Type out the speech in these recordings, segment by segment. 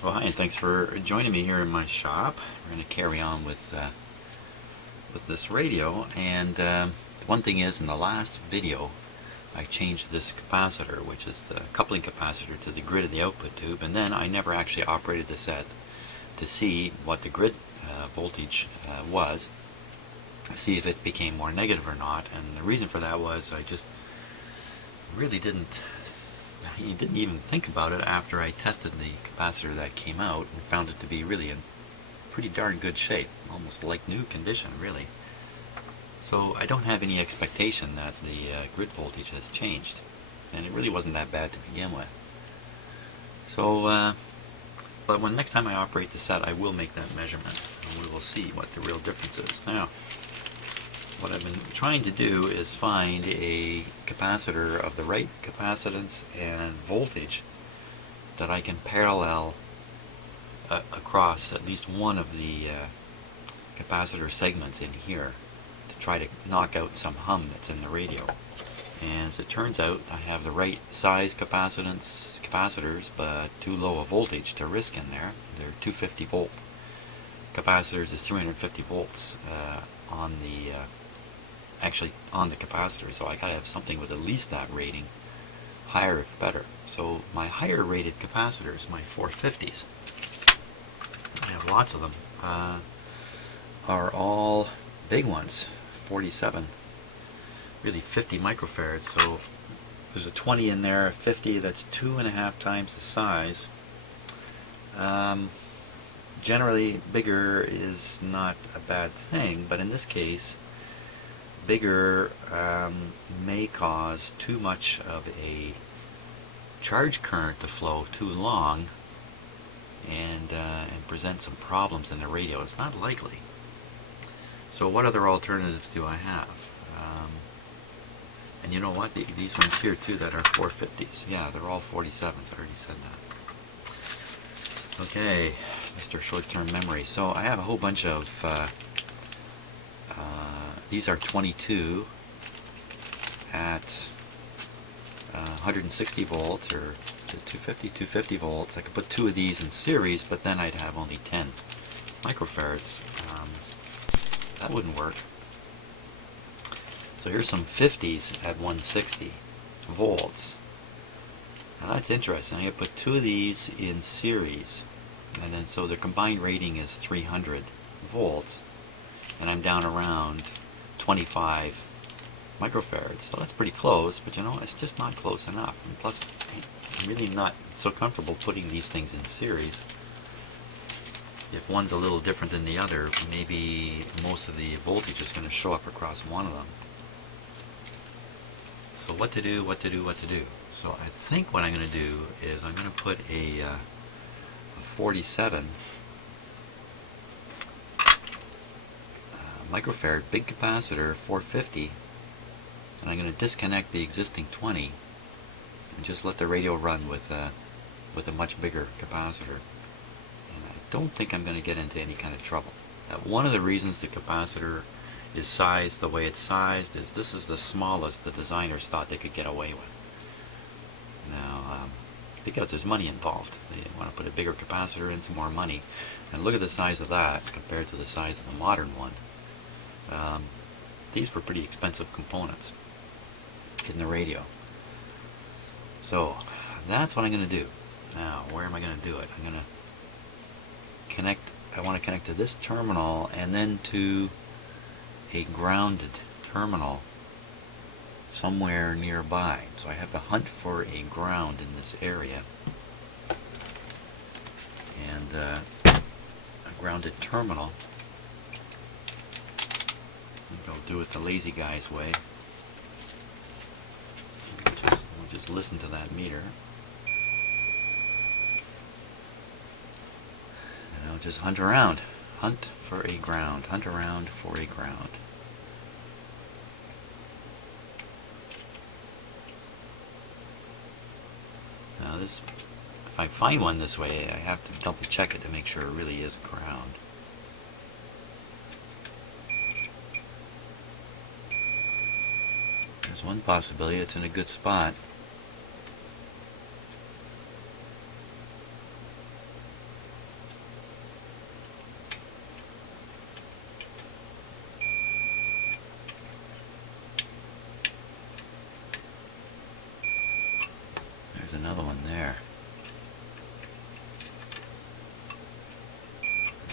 Well, hi, and thanks for joining me here in my shop. We're going to carry on with this radio, and one thing is, in the last video, I changed this capacitor, which is the coupling capacitor, to the grid of the output tube, and then I never actually operated the set to see what the grid voltage was, see if it became more negative or not. And the reason for that was I just really didn't even think about it after I tested the capacitor that came out and found it to be really in pretty darn good shape, almost like new condition, really. So I don't have any expectation that the grid voltage has changed, and it really wasn't that bad to begin with. So, but when next time I operate the set, I will make that measurement, and we will see what the real difference is. Now, what I've been trying to do is find a capacitor of the right capacitance and voltage that I can parallel across at least one of the capacitor segments in here to try to knock out some hum that's in the radio. And as it turns out, I have the right size capacitors, but too low a voltage to risk in there. They're 250 volt. Capacitors is 350 volts on the actually on the capacitor, so I gotta have something with at least that rating, higher if better. So my higher rated capacitors, my 450s, I have lots of them, are all big ones, 47, really 50 microfarads. So there's a 20 in there, a 50, that's 2.5 times the size. Generally bigger is not a bad thing, but in this case bigger may cause too much of a charge current to flow too long and present some problems in the radio. It's not likely. So what other alternatives do I have? And you know what? These ones here too that are 450s. Yeah, they're all 47s. I already said that. Okay, Mr. Short-Term Memory. So I have a whole bunch of these are 22 at 160 volts, or 250 volts. I could put two of these in series, but then I'd have only 10 microfarads. That wouldn't work. So here's some 50s at 160 volts. Now that's interesting. I could put two of these in series, and then so the combined rating is 300 volts, and I'm down around 25 microfarads. So that's pretty close, but you know, it's just not close enough. And plus, I'm really not so comfortable putting these things in series. If one's a little different than the other, maybe most of the voltage is going to show up across one of them. So what to do? So I think what I'm going to do is I'm going to put a 47 microfarad big capacitor, 450, and I'm going to disconnect the existing 20 and just let the radio run with a much bigger capacitor. And I don't think I'm going to get into any kind of trouble. One of the reasons the capacitor is sized the way it's sized is this is the smallest the designers thought they could get away with. Now, because there's money involved, they want to put a bigger capacitor in, some more money, and look at the size of that compared to the size of the modern one. These were pretty expensive components in the radio. So that's what I'm going to do. Now, where am I going to do it? I'm going to connect. I want to connect to this terminal and then to a grounded terminal somewhere nearby. So I have to hunt for a ground in this area, and a grounded terminal. I'll do it the lazy guy's way. We'll just listen to that meter. And I'll just hunt around. Hunt for a ground. Hunt around for a ground. Now this, if I find one this way, I have to double check it to make sure it really is ground. There's one possibility. It's in a good spot.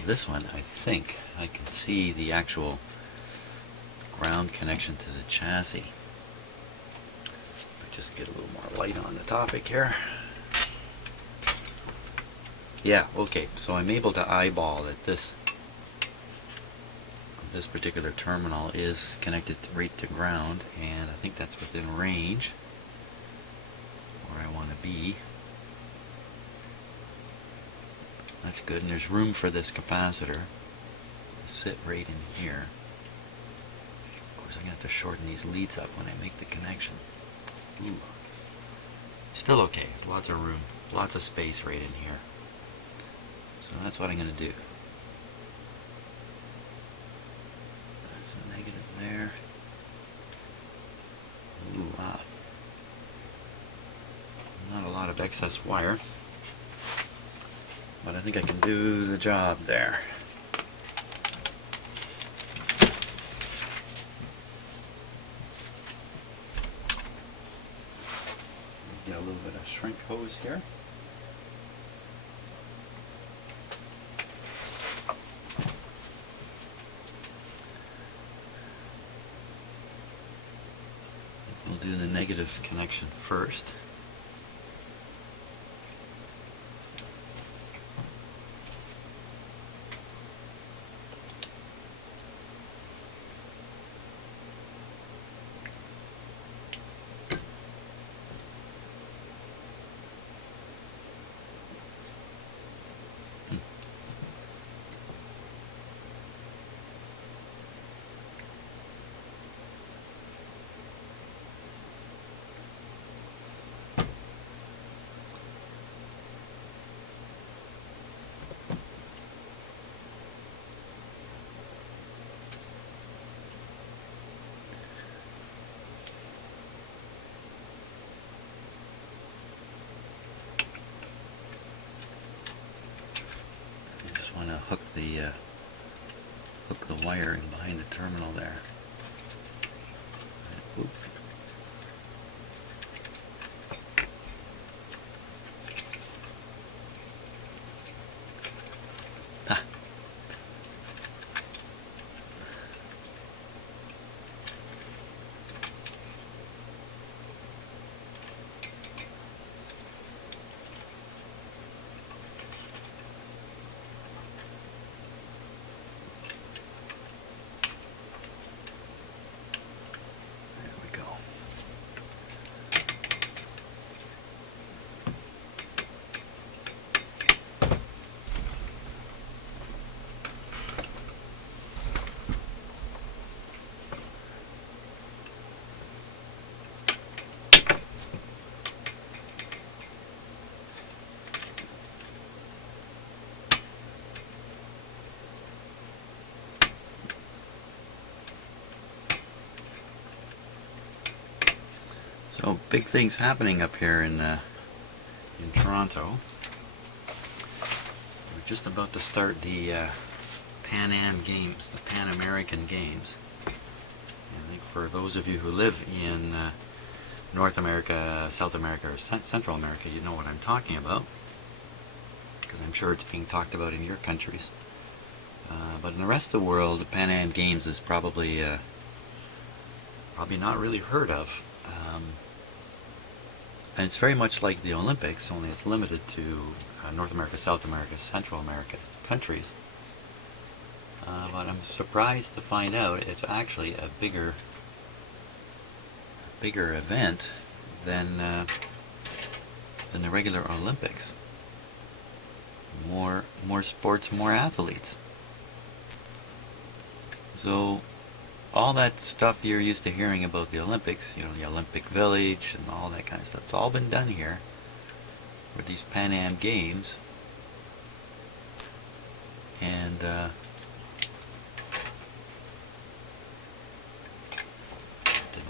this one, I think I can see the actual ground connection to the chassis. Just get a little more light on the topic here. Yeah, okay, so I'm able to eyeball that this particular terminal is connected right to ground, and I think that's within range where I want to be. That's good, and there's room for this capacitor to sit right in here. Of course, I'm going to have to shorten these leads up when I make the connection. Ooh. Still okay, there's lots of room, lots of space right in here. So that's what I'm going to do. That's a negative there. Ooh, wow. Not a lot of excess wire, but I think I can do the job there. Get a little bit of shrink hose here. We'll do the negative connection first. Want to hook the wiring behind the terminal there. Oop. Ah. So big things happening up here in Toronto. We're just about to start the Pan Am Games, the Pan American Games. I think for those of you who live in North America, South America, or Central America, you know what I'm talking about, because I'm sure it's being talked about in your countries. But in the rest of the world, the Pan Am Games is probably not really heard of. And it's very much like the Olympics, only it's limited to North America, South America, Central America countries. But I'm surprised to find out it's actually a bigger event than the regular Olympics. More sports, more athletes. So all that stuff you're used to hearing about the Olympics, you know, the Olympic Village and all that kind of stuff, it's all been done here with these Pan Am Games. And didn't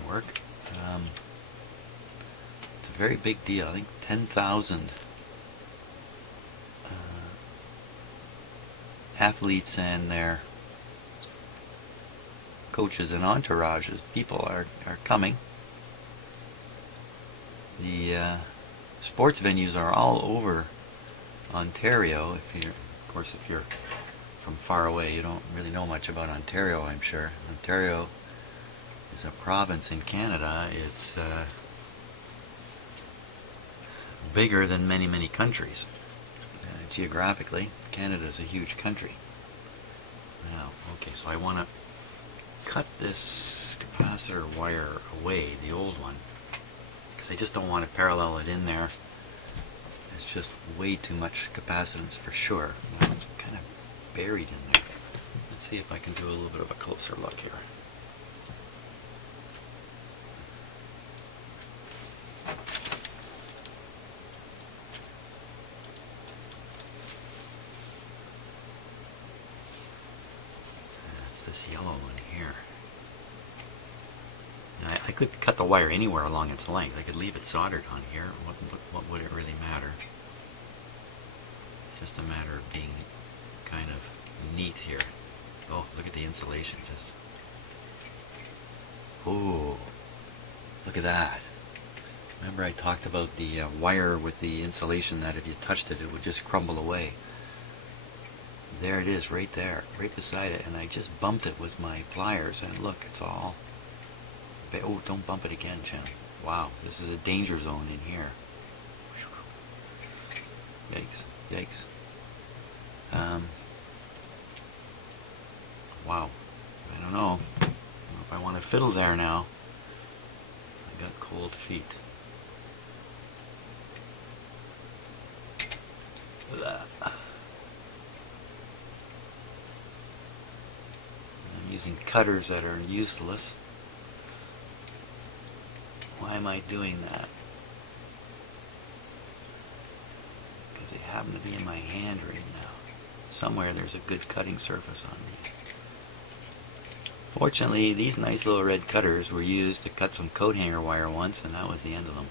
work. It's a very big deal. I think 10,000 athletes and their coaches and entourages, people are coming. The sports venues are all over Ontario. If you're from far away. You don't really know much about Ontario, I'm sure. Ontario is a province in Canada. It's bigger than many, many countries. Geographically, Canada is a huge country. Now, okay, so I want to cut this capacitor wire away, the old one, because I just don't want to parallel it in there. It's just way too much capacitance for sure. It's kind of buried in there. Let's see if I can do a little bit of a closer look here. That's this yellow one here. Now, I could cut the wire anywhere along its length. I could leave it soldered on here. What would it really matter? It's just a matter of being kind of neat here. Oh, look at the insulation. Just, oh, look at that. Remember I talked about the wire with the insulation that if you touched it, it would just crumble away. There it is, right there, right beside it, and I just bumped it with my pliers, and look, it's all... Oh, don't bump it again, Chen. Wow, this is a danger zone in here. Yikes, yikes. Wow, I don't know if I want to fiddle there now. I got cold feet. I'm using cutters that are useless. Why am I doing that? Because they happen to be in my hand right now. Somewhere there's a good cutting surface on me. Fortunately, these nice little red cutters were used to cut some coat hanger wire once, and that was the end of them.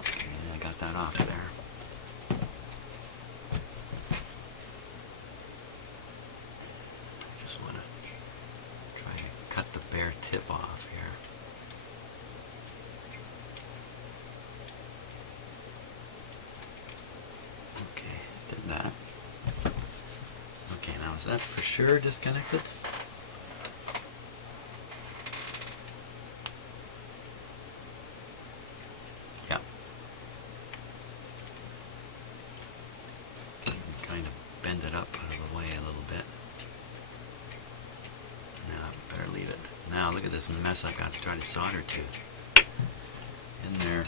Okay, I got that off there. Just want to try to cut the bare tip off here. Okay, did that. Okay, now is that for sure disconnected? Yeah. Kind of bend it up out of the way a little bit. Now, better leave it. Now, look at this mess I've got to try to solder to. In there.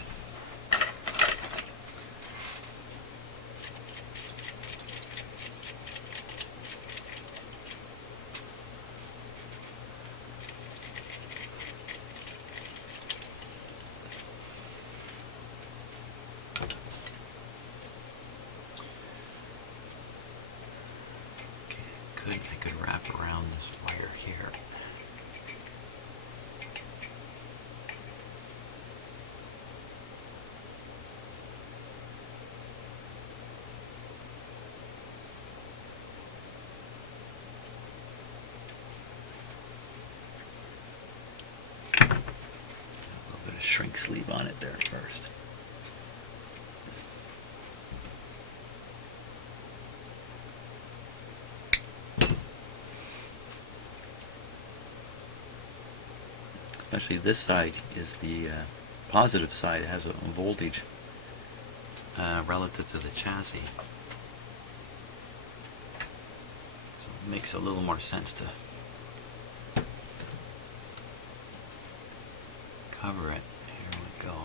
I could wrap around this wire here. A little bit of shrink sleeve on it there first. Especially this side is the positive side. It has a voltage relative to the chassis. So it makes a little more sense to cover it. Here we go.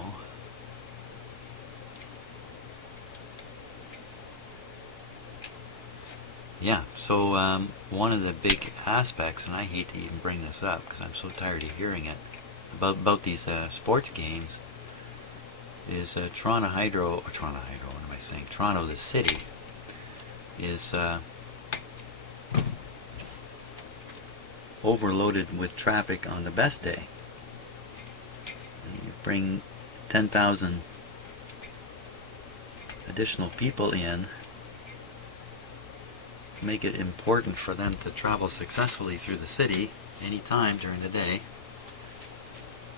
Yeah, so one of the big aspects, and I hate to even bring this up because I'm so tired of hearing it, about these sports games is Toronto, what am I saying? Toronto, the city, is overloaded with traffic on the best day. And you bring 10,000 additional people in, make it important for them to travel successfully through the city any time during the day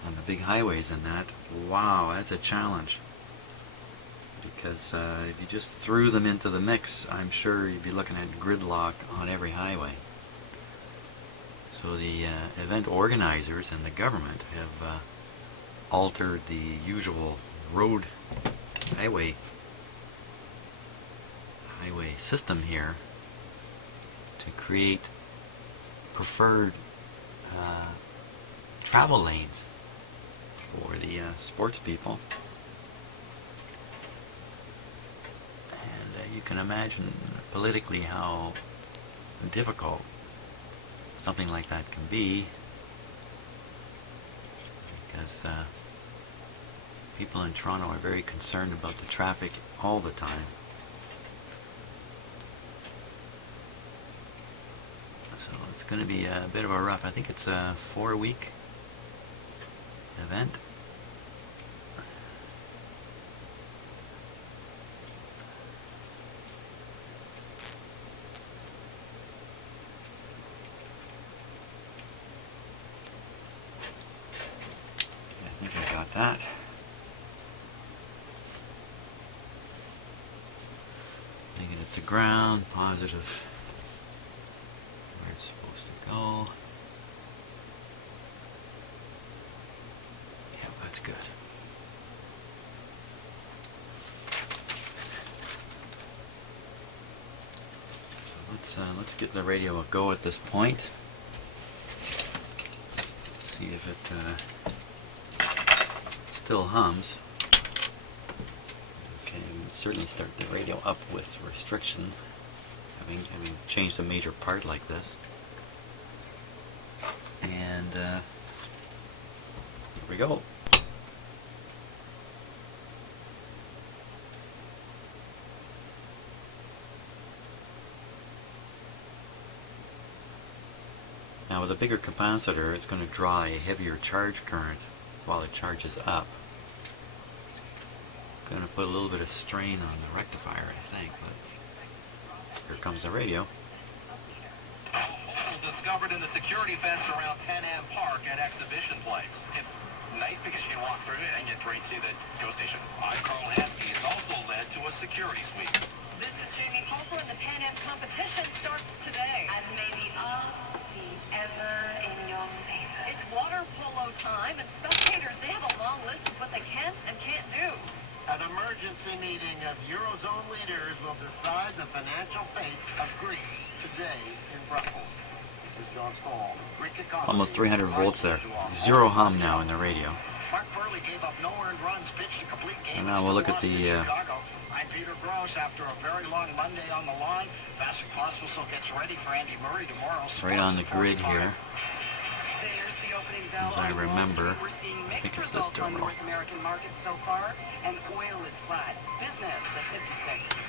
on the big highways and that. Wow, that's a challenge. because if you just threw them into the mix, I'm sure you'd be looking at gridlock on every highway. So the event organizers and the government have altered the usual road highway system here to create preferred travel lanes for the sports people. And you can imagine politically how difficult something like that can be, because people in Toronto are very concerned about the traffic all the time. So it's going to be a bit of a rough, I think it's a 4-week event. I think I got that. Negative to ground, positive where it's supposed to go. Yeah, that's good. So let's get the radio a go at this point. See if it still hums. Okay, we can certainly start the radio up with restriction, having changed a major part like this. And here we go. Now with a bigger capacitor, it's going to draw a heavier charge current while it charges up. It's going to put a little bit of strain on the rectifier, I think, but here comes the radio. Discovered in the security fence around Pan Am Park at Exhibition Place. It's nice because you can walk through it and get right to the GO station. Carl Hansky has also led to a security sweep. This is Jamie Holfer, and the Pan Am competition starts today. And maybe all the ever in your favor. It's water polo time, and spectators, they have a long list of what they can and can't do. An emergency meeting of Eurozone leaders will decide the financial fate of Greece today in Brussels. This is John Stall. Almost 300 volts there. Zero hum now in the radio. Mark Burley gave up no earned runs, pitched a complete game. And now we'll look at the I'm Peter Gross. After a very long Monday on the line, Bassett Klosswhistle gets ready for Andy Murray tomorrow. right on the grid here. There's the opening bell. As I remember, We're seeing I think mixed it's this results on terminal. North American markets so far, and oil is flat. Business at 56.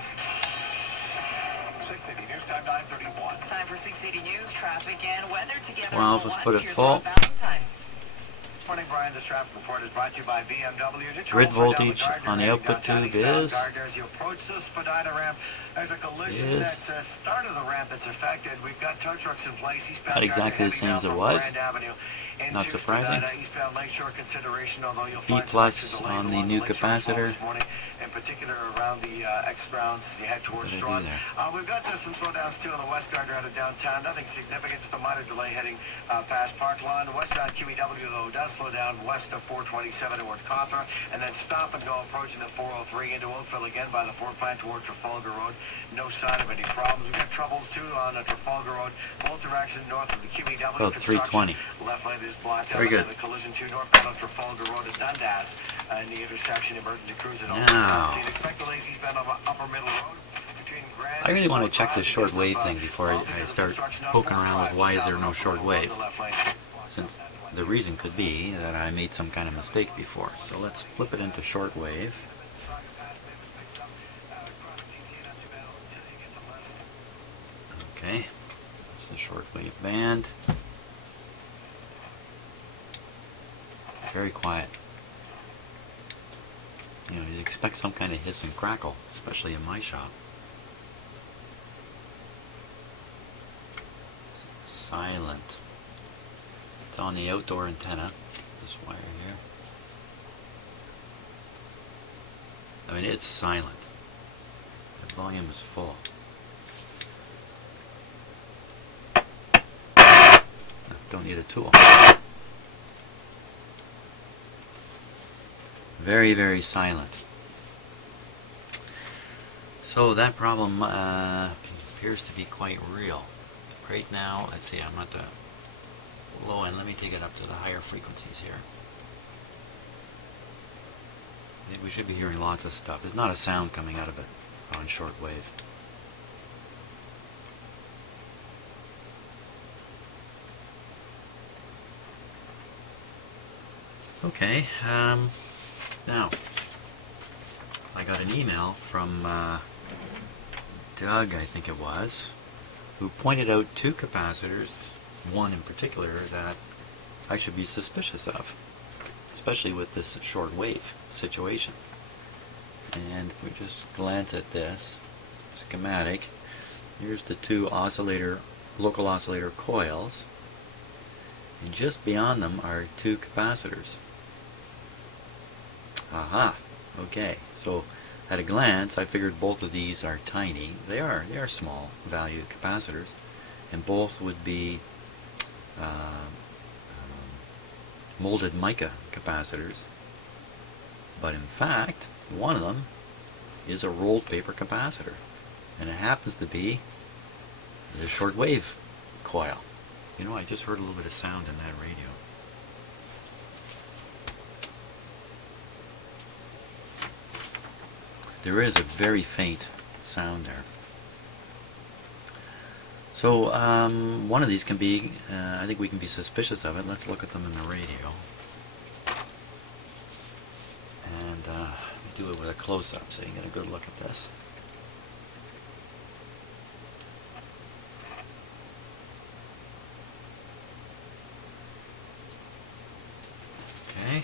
680 News Time 9:31. Time for 680 News, traffic and weather together. 12, let's put it full. Morning, Brian. This traffic report is brought to you by BMW. Grid voltage on the output tube is As you approach the Spadina ramp, there's a collision at the start of the ramp that's affected. We've got tow trucks in place. not exactly the same as it was. Not surprising. B plus on the new capacitor. In particular around the X grounds as you head towards Strawn. We've got some slowdowns too on the west guard out of downtown. Nothing significant, just a minor delay heading past Park Lawn. Westbound QEW though does slow down west of 427 towards Cawthron, and then stop and go approaching the 403 into Oakville again by the Fort Pine towards Trafalgar Road. No sign of any problems. We've got troubles too on Trafalgar Road. Both directions north of the QEW. About 320. Left lane is blocked out. Very good. The collision to northbound of Trafalgar Road at Dundas in the intersection emergency cruise at Now, expect delays eastbound on Upper Middle Road between Grand. I really want to check this shortwave thing before I start poking around with why is there no shortwave, since the reason could be that I made some kind of mistake before. So let's flip it into shortwave. Okay, that's the shortwave band. Very quiet. You know, you'd expect some kind of hiss and crackle, especially in my shop. Silent. It's on the outdoor antenna, this wire here. I mean, it's silent. The volume is full. Don't need a tool. Very, very silent. So that problem appears to be quite real. Right now, let's see, I'm at the low end. Let me take it up to the higher frequencies here. I think we should be hearing lots of stuff. There's not a sound coming out of it on shortwave. Okay, now I got an email from Doug, I think it was, who pointed out two capacitors, one in particular, that I should be suspicious of, especially with this shortwave situation. And if we just glance at this schematic, here's the two local oscillator coils, and just beyond them are two capacitors. Aha, okay, so at a glance I figured both of these are tiny. They are small value capacitors, and both would be molded mica capacitors, but in fact one of them is a rolled paper capacitor, and it happens to be the shortwave coil. You know, I just heard a little bit of sound in that radio. There is a very faint sound there. So one of these can be, I think we can be suspicious of it. Let's look at them in the radio. And do it with a close-up so you can get a good look at this. Okay.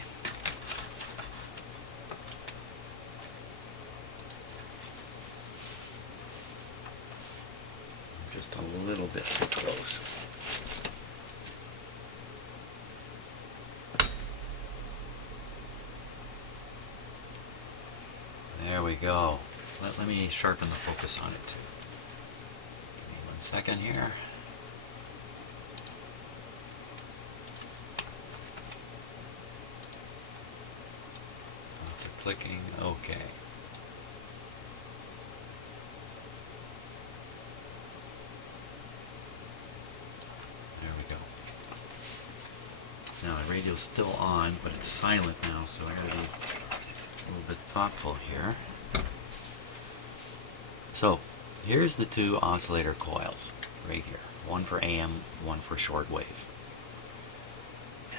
Just a little bit too close. There we go. Let me sharpen the focus on it. Give me 1 second here. Lots of clicking. Okay. There we go. Now the radio's still on, but it's silent now, so I gotta be a little bit thoughtful here. So here's the two oscillator coils right here. One for AM, one for shortwave.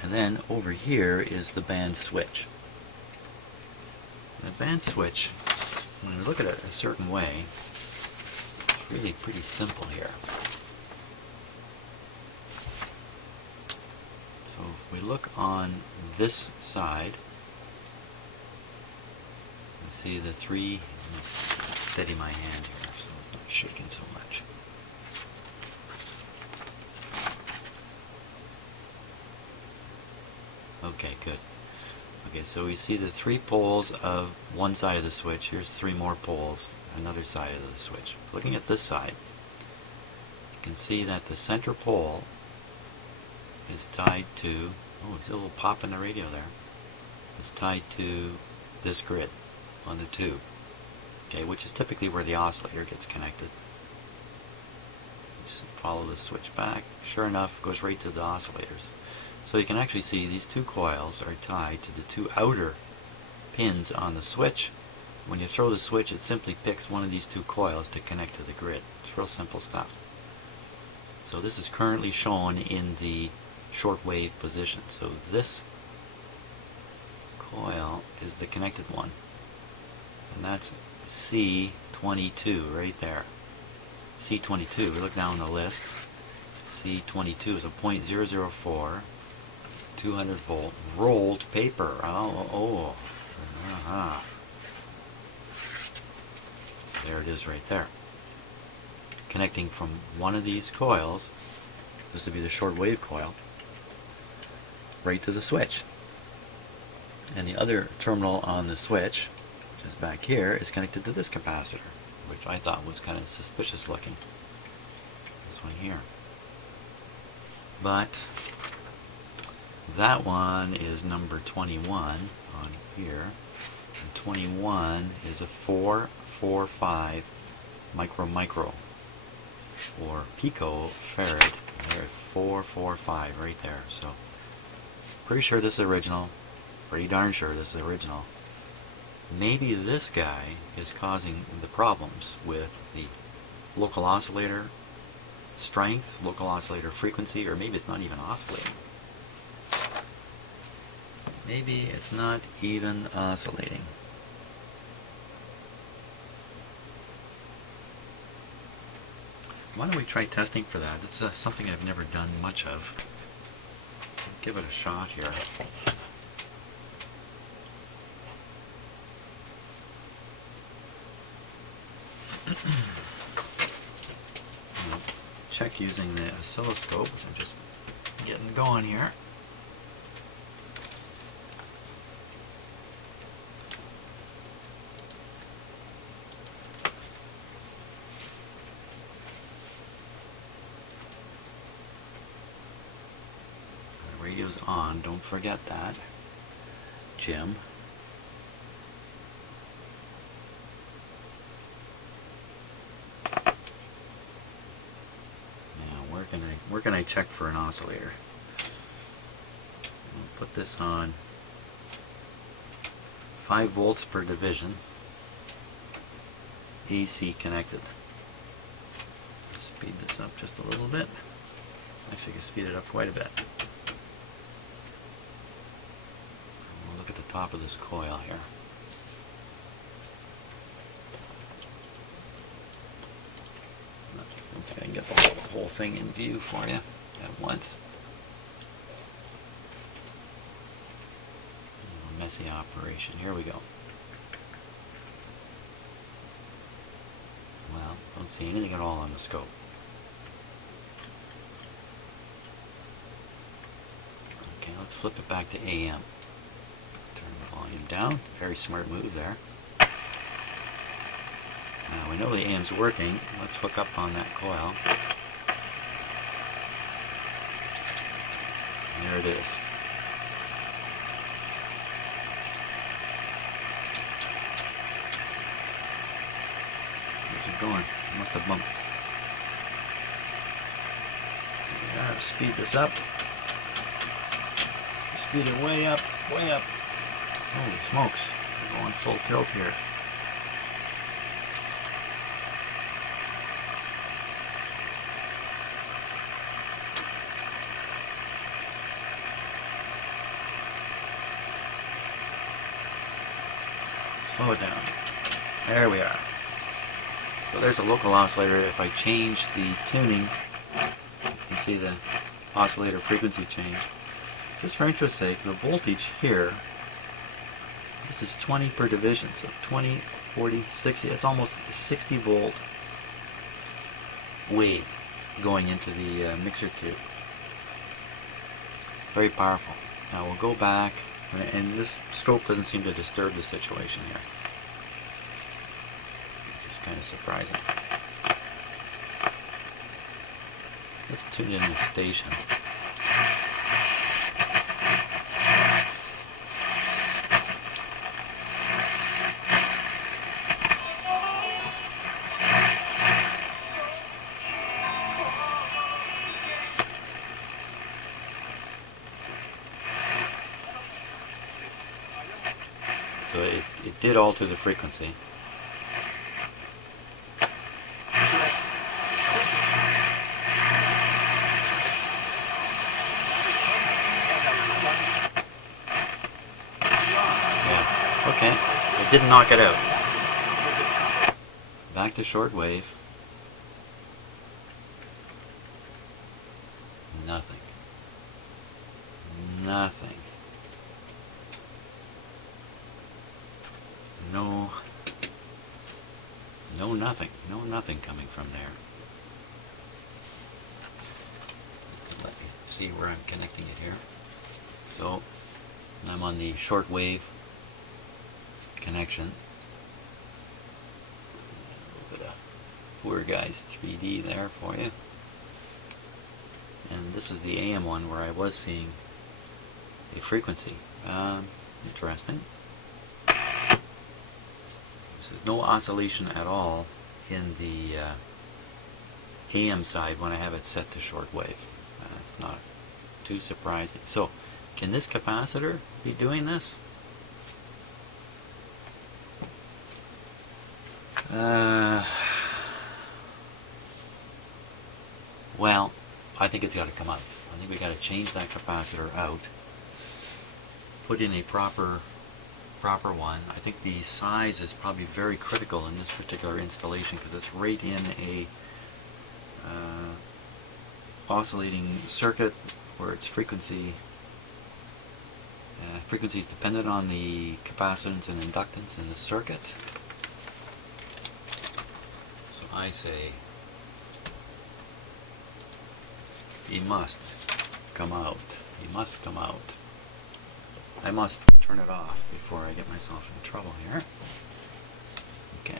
And then over here is the band switch. The band switch, when we look at it a certain way, it's really pretty simple here. So if we look on this side, you see the three, let me steady my hand here so I'm not shaking so much. Okay, good. Okay, so we see the three poles of one side of the switch. Here's three more poles, another side of the switch. Looking at this side, you can see that the center pole is tied to, oh, there's a little pop in the radio there. It's tied to this grid on the tube, okay, which is typically where the oscillator gets connected. Just follow the switch back. Sure enough, it goes right to the oscillators. So you can actually see these two coils are tied to the two outer pins on the switch. When you throw the switch, it simply picks one of these two coils to connect to the grid. It's real simple stuff. So this is currently shown in the shortwave position. So this coil is the connected one, and that's C22 right there. C22, we look down the list. C22 is a 0.004 200 volt rolled paper. There it is right there. Connecting from one of these coils, this would be the shortwave coil, right to the switch. And the other terminal on the switch, which is back here, is connected to this capacitor, which I thought was kind of suspicious looking. This one here. But that one is number 21 on here. And 21 is a 445 micro or picofarad. There, 445 right there. So pretty sure this is original. Pretty darn sure this is original. Maybe this guy is causing the problems with the local oscillator strength, local oscillator frequency, or maybe it's not even oscillating. Maybe it's not even oscillating. Why don't we try testing for that? It's something I've never done much of. Give it a shot here. Check using the oscilloscope, which I'm just getting going here. The radio's on, don't forget that, Jim. Where can I check for an oscillator? I'll put this on 5 volts per division, AC connected. Speed this up just a little bit. Actually, I can speed it up quite a bit. We'll look at the top of this coil here. I don't think I can get the whole thing in view for you at once. Messy operation. Here we go. Well, don't see anything at all on the scope. Okay, let's flip it back to AM. Turn the volume down. Very smart move there. Now we know the AM's working. Let's hook up on that coil. And there it is. Where's it going? It must have bumped. There we are. Speed this up. Speed it way up, way up. Holy smokes. We're going full tilt here. Slow it down. There we are. So there's a local oscillator. If I change the tuning, you can see the oscillator frequency change. Just for interest's sake, the voltage here, this is 20 per division, so 20, 40, 60, it's almost a 60 volt wave going into the mixer tube. Very powerful. Now we'll go back, and this scope doesn't seem to disturb the situation here. Which is kind of surprising. Let's tune in the station. So it did alter the frequency. Yeah, okay, it didn't knock it out. Back to shortwave. Nothing. Nothing. No nothing coming from there. Let me see where I'm connecting it here. So I'm on the shortwave connection. poor guy's 3D there for you. And this is the AM one where I was seeing a frequency. Interesting. There's no oscillation at all in the AM side when I have it set to shortwave. It's not too surprising. So, can this capacitor be doing this? Well, I think it's got to come out. I think we got to change that capacitor out, put in a proper one. I think the size is probably very critical in this particular installation because it's right in a oscillating circuit where its frequency is dependent on the capacitance and inductance in the circuit. So I say he must come out. He must come out. I must turn it off before I get myself in trouble here. Okay.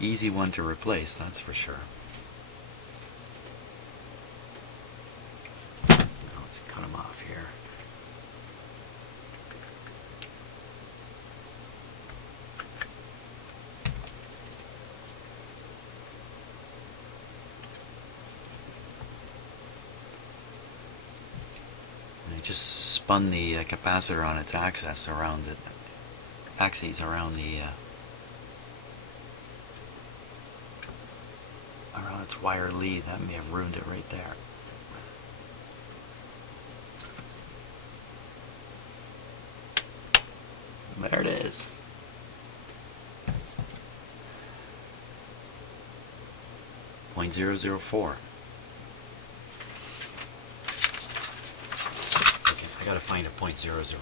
Easy one to replace, that's for sure. Now let's cut him off here. I just spun the capacitor on its axis around the around its wire lead. That may have ruined it right there. There it is. .004. I gotta find a .004.